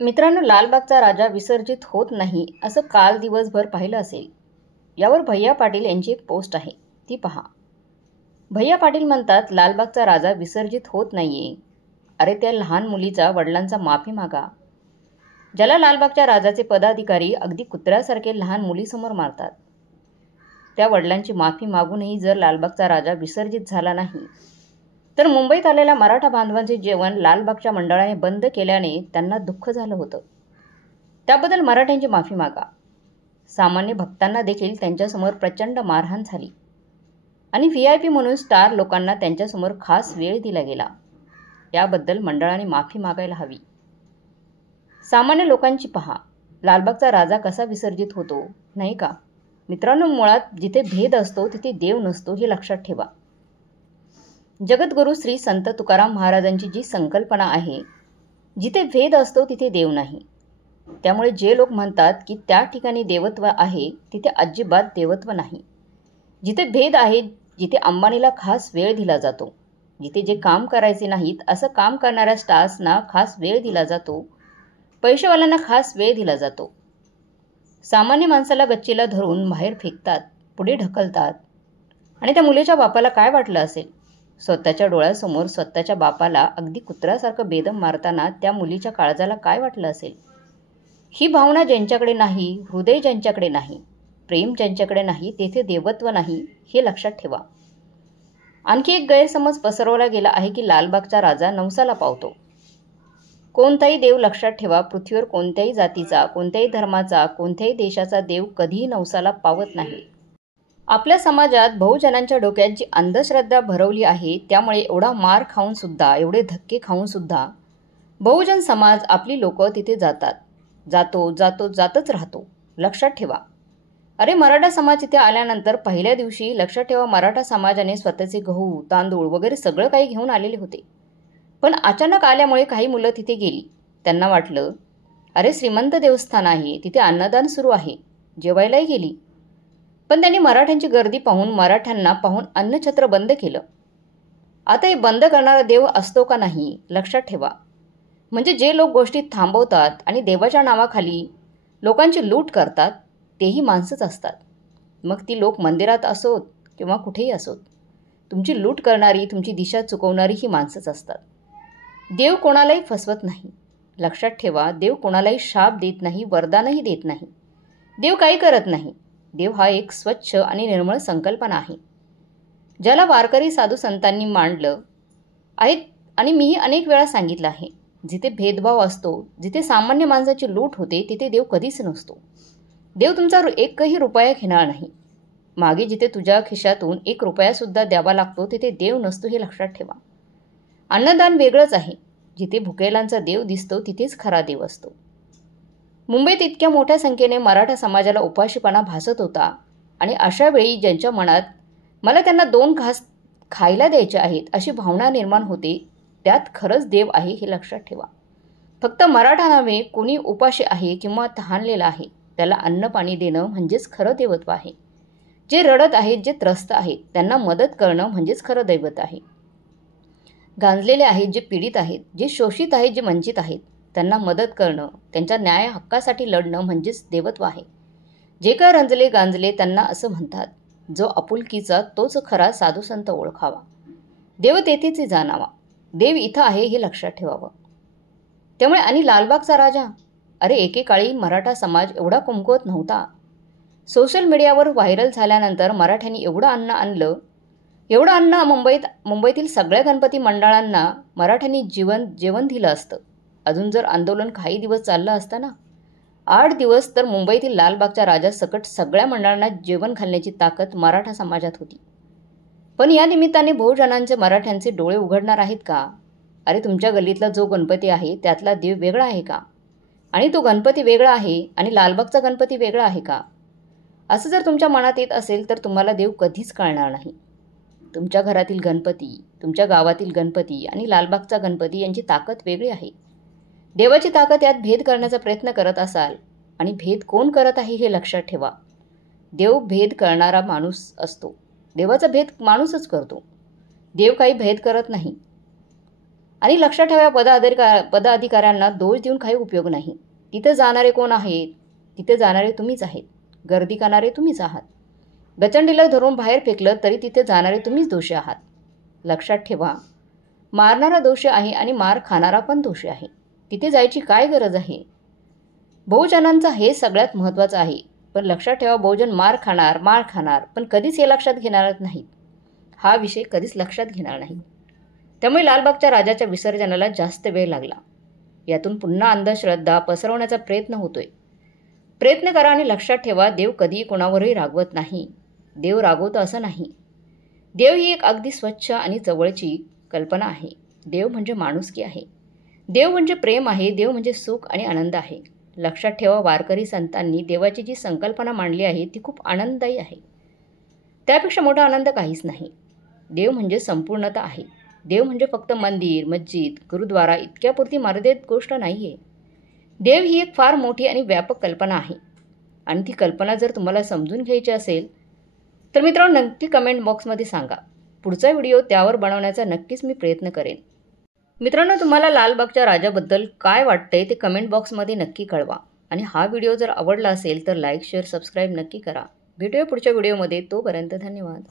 मित्रांनो, लालबागचा राजा विसर्जित होत नाही असं काल दिवसभर पाहिलं असेल. यावर भैया पाटील यांची एक पोस्ट आहे, ती पहा. भैया पाटील म्हणतात, लालबागचा राजा विसर्जित होत नाहीये. अरे त्या लहान मुलीचा वडिलांचा माफी मागा. ज्याला लालबागच्या राजाचे पदाधिकारी अगदी कुत्र्यासारखे लहान मुलीसमोर मारतात, त्या वडिलांची माफी मागूनही जर लालबागचा राजा विसर्जित झाला नाही, तर मुंबईत आलेल्या मराठा बांधवांचे जेवण लालबागच्या मंडळाने बंद केल्याने त्यांना दुःख झालं होतं. त्याबद्दल मराठ्यांची माफी मागा. सामान्य भक्तांना देखील त्यांच्यासमोर प्रचंड मारहाण झाली आणि VIP म्हणून स्टार लोकांना त्यांच्यासमोर खास वेळ दिला गेला. याबद्दल मंडळाने माफी मागायला हवी. सामान्य लोकांची पहा, लालबागचा राजा कसा विसर्जित होतो, नाही का? मित्रांनो, मुळात जिथे भेद असतो तिथे देव नसतो, हे लक्षात ठेवा. जगद्गुरू श्री संत तुकाराम महाराजांची जी संकल्पना आहे, जिथे भेद असतो तिथे देव नाही. त्यामुळे जे लोक म्हणतात की त्या ठिकाणी देवत्व आहे, तिथे अजिबात देवत्व नाही. जिथे भेद आहे, जिथे अंबानीला खास वेळ दिला जातो, जिथे जे काम करायचे नाहीत असं काम करणाऱ्या स्टार्सना खास वेळ दिला जातो, पैसेवाल्यांना खास वेळ दिला जातो, सामान्य माणसाला गच्चीला धरून बाहेर फेकतात, पुढे ढकलतात. आणि त्या मुलीच्या बापाला काय वाटलं असेल? स्वतःच्या डोळ्यासमोर स्वतःच्या बापाला अगदी कुत्र्यासारखं बेदम मारताना त्या मुलीच्या काळजाला काय वाटलं असेल? ही भावना ज्यांच्याकडे नाही, हृदय ज्यांच्याकडे नाही, प्रेम ज्यांच्याकडे नाही, तेथे देवत्व नाही, हे लक्षात ठेवा. आणखी एक गैरसमज पसरवला गेला आहे की लालबागचा राजा नवसाला पावतो. कोणताही देव, लक्षात ठेवा, पृथ्वीवर कोणत्याही जातीचा, कोणत्याही धर्माचा, कोणत्याही देशाचा देव कधीही नवसाला पावत नाही. आपल्या समाजात बहुजनांच्या डोक्यात जी अंधश्रद्धा भरवली आहे, त्यामुळे एवढा मार खाऊन सुद्धा, एवढे धक्के खाऊन सुद्धा बहुजन समाज, आपली लोक तिथे जातच राहतो. लक्षात ठेवा. अरे मराठा समाज तिथे आल्यानंतर पहिल्या दिवशी, लक्षात ठेवा, मराठा समाजाने स्वतःचे गहू, तांदूळ वगैरे सगळं काही घेऊन आलेले होते. पण अचानक आल्यामुळे काही मुलं तिथे गेली. त्यांना वाटलं, अरे श्रीमंत देवस्थान आहे, तिथे अन्नदान सुरू आहे, जेवायलाही गेली. पण त्यांनी मराठ्यांची गर्दी पाहून, मराठ्यांना पाहून अन्नछत्र बंद केलं. आता हे बंद करणारा देव असतो का नाही, लक्षात ठेवा. म्हणजे जे लोक गोष्टी थांबवतात आणि देवाच्या नावाखाली लोकांची लूट करतात, तेही माणसंच असतात. मग ती लोक मंदिरात असोत किंवा कुठेही असोत, तुमची लूट करणारी, तुमची दिशा चुकवणारी ही माणसंच असतात. देव कोणालाही फसवत नाही. लक्षात ठेवा, देव कोणालाही शाप देत नाही, वरदानही देत नाही. देव काही करत नाही. देव हा एक स्वच्छ आणि निर्मळ संकल्पना आहे, ज्याला वारकरी साधू संतांनी मांडलं आहे. आणि मीही अनेक वेळा सांगितलं आहे, जिथे भेदभाव असतो, जिथे सामान्य माणसाची लूट होते, तिथे देव कधीच नसतो. देव तुमचा एकही रुपया घेणार नाही. मागे जिथे तुझ्या खिशातून 1 रुपयासुद्धा द्यावा लागतो, तिथे देव नसतो, हे लक्षात ठेवा. अन्नदान वेगळंच आहे. जिथे भुकेलांचा देव दिसतो, तिथेच खरा देव असतो. मुंबईत इतक्या मोठ्या संख्येने मराठा समाजाला उपाशीपणा भासत होता आणि अशा वेळी ज्यांच्या मनात मला त्यांना 2 घास खायला द्यायचे आहेत अशी भावना निर्माण होते, त्यात खरंच देव आहे, हे लक्षात ठेवा. फक्त मराठा नव्हे, कोणी उपाशी आहे किंवा तहानलेला आहे, त्याला अन्न पाणी देणं म्हणजेच खरं देवत्व आहे. जे रडत आहेत, जे त्रस्त आहेत, त्यांना मदत करणं म्हणजेच खरं दैवत आहे. गांजलेले आहेत, जे पीडित आहेत, जे शोषित आहेत, जे वंचित आहेत, त्यांना मदत करणं, त्यांच्या न्याय हक्कासाठी लढणं म्हणजेच देवत्व आहे. जे काय रंजले गांजले त्यांना असं म्हणतात, जो आपुलकीचा तोच खरा साधुसंत ओळखावा, देव तेथेच जाणावा. देव इथं आहे, हे लक्षात ठेवावं. त्यामुळे आणि लालबागचा राजा, अरे एकेकाळी मराठा समाज एवढा कमकुवत नव्हता. सोशल मीडियावर व्हायरल झाल्यानंतर मराठ्यांनी एवढं अन्न आणलं, एवढं अन्न मुंबईतील सगळ्या गणपती मंडळांना मराठ्यांनी जेवण दिलं असतं. अजून जर आंदोलन काही दिवस चाललं असतं ना, 8 दिवस, तर मुंबईतील लालबागच्या राजासकट सगळ्या मंडळांना जेवण घालण्याची ताकद मराठा समाजात होती. पण या निमित्ताने बहुजनांचे, मराठ्यांचे डोळे उघडणार आहेत का? अरे तुमच्या गल्लीतला जो गणपती आहे, त्यातला देव वेगळा आहे का? आणि तो गणपती वेगळा आहे आणि लालबागचा गणपती वेगळा आहे का? असं जर तुमच्या मनात येत असेल, तर तुम्हाला देव कधीच कळणार नाही. तुमच्या घरातील गणपती, तुमच्या गावातील गणपती आणि लालबागचा गणपती यांची ताकद वेगळी आहे. देवाची ताकद यात भेद करण्याचा प्रयत्न करत असाल, आणि भेद कोण करत आहे हे लक्षात ठेवा. देव भेद करणारा माणूस असतो. देवाचा भेद माणूसच करतो. देव काही भेद करत नाही. आणि लक्षात ठेवा पदाधिकाऱ्यांना दोष देऊन काही उपयोग नाही. तिथे जाणारे कोण आहेत? तिथे जाणारे तुम्हीच आहेत. गर्दी करणारे तुम्हीच आहात. गचंडीला धरून बाहेर फेकलं तरी तिथे जाणारे तुम्हीच दोषी आहात. लक्षात ठेवा, मारणारा दोषी आहे आणि मार खाणारा पण दोषी आहे. तिथे जायची काय गरज आहे? बहुजनांचा हे सगळ्यात महत्त्वाचं आहे. पण लक्षात ठेवा, बहुजन मार खाणार पण कधीच हे लक्षात घेणार नाहीत. हा विषय कधीच लक्षात घेणार नाही. त्यामुळे लालबागच्या राजाच्या विसर्जनाला जास्त वेळ लागला. यातून पुन्हा अंधश्रद्धा पसरवण्याचा प्रयत्न होतोय. प्रयत्न करा आणि लक्षात ठेवा, देव कधीही कोणावरही रागवत नाही. देव रागवतो असं नाही. देव ही एक अगदी स्वच्छ आणि जवळची कल्पना आहे. देव म्हणजे माणुसकी आहे. देव म्हणजे प्रेम आहे. देव म्हणजे सुख आणि आनंद आहे. लक्षात ठेवा, वारकरी संतांनी देवाची जी संकल्पना मांडली आहे ती खूप आनंददायी आहे. त्यापेक्षा मोठा आनंद काहीच नाही. देव म्हणजे संपूर्णता आहे. देव म्हणजे फक्त मंदिर, मस्जिद, गुरुद्वारा इतक्यापुरती मर्यादित गोष्ट नाही आहे. देव ही एक फार मोठी आणि व्यापक कल्पना आहे. आणि ती कल्पना जर तुम्हाला समजून घ्यायची असेल तर मित्रांनो नक्की कमेंट बॉक्समध्ये सांगा. पुढचा व्हिडिओ त्यावर बनवण्याचा नक्कीच मी प्रयत्न करेन. मित्रांनो, तुम्हाला लालबागच्या राजाबद्दल काय वाटतंय ते कमेंट बॉक्समध्ये नक्की कळवा. आणि हा व्हिडिओ जर आवडला असेल तर लाईक, शेअर, सबस्क्राईब नक्की करा. भेटूया पुढच्या व्हिडिओमध्ये. तोपर्यंत धन्यवाद.